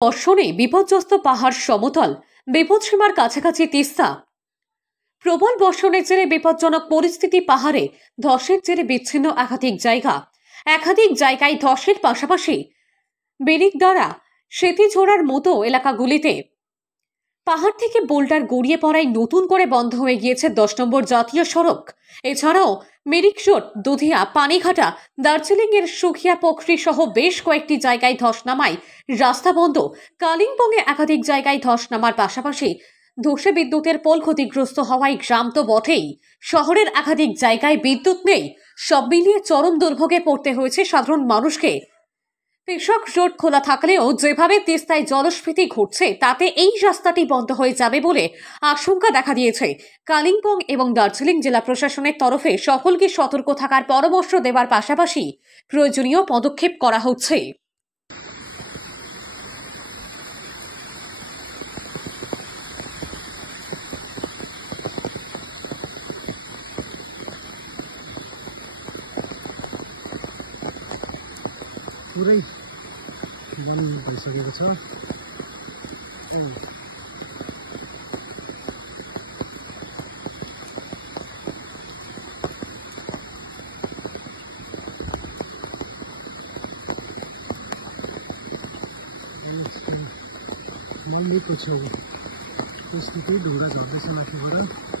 বর্ষণে বিপর্যস্ত পাহাড় সমতল, বিপদসীমার কাছাকাছি তিস্তা। প্রবল বর্ষণের জেরে বিপজ্জনক পরিস্থিতি পাহাড়ে, ধসের জেরে বিচ্ছিন্ন একাধিক জায়গায় ধসের পাশাপাশি বেরিক দ্বারা সেতিঝোড়ার মতো এলাকাগুলিতে পাহাড় থেকে বোল্ডার গড়িয়ে পড়ায় নতুন করে বন্ধ হয়ে গিয়েছে 10 নম্বর জাতীয় সড়ক। এছাড়াও মিরিকশোট, দুধিয়া, পানিঘাটা, দার্জিলিংয়ের সুখিয়া পোখরি সহ বেশ কয়েকটি জায়গায় ধস নামায় রাস্তা বন্ধ। কালিম্পংয়ে একাধিক জায়গায় ধস নামার পাশাপাশি ধসে বিদ্যুতের পোল ক্ষতিগ্রস্ত হওয়ায় গ্রাম তো বটেই, শহরের একাধিক জায়গায় বিদ্যুৎ নেই। সব মিলিয়ে চরম দুর্ভোগে পড়তে হয়েছে সাধারণ মানুষকে। পেশক রোড খোলা থাকলেও যেভাবে তিস্তায় জলস্ফীতি ঘটছে তাতে এই রাস্তাটি বন্ধ হয়ে যাবে বলে আশঙ্কা দেখা দিয়েছে। কালিম্পং এবং দার্জিলিং জেলা প্রশাসনের তরফে সকলকে সতর্ক থাকার পরামর্শ দেওয়ার পাশাপাশি প্রয়োজনীয় পদক্ষেপ করা হচ্ছে। पुरै बन्द भइसकेको छ। मन्दिरको छेउ स्थिति ढुङ्गा झर्दैछ माथिबाट।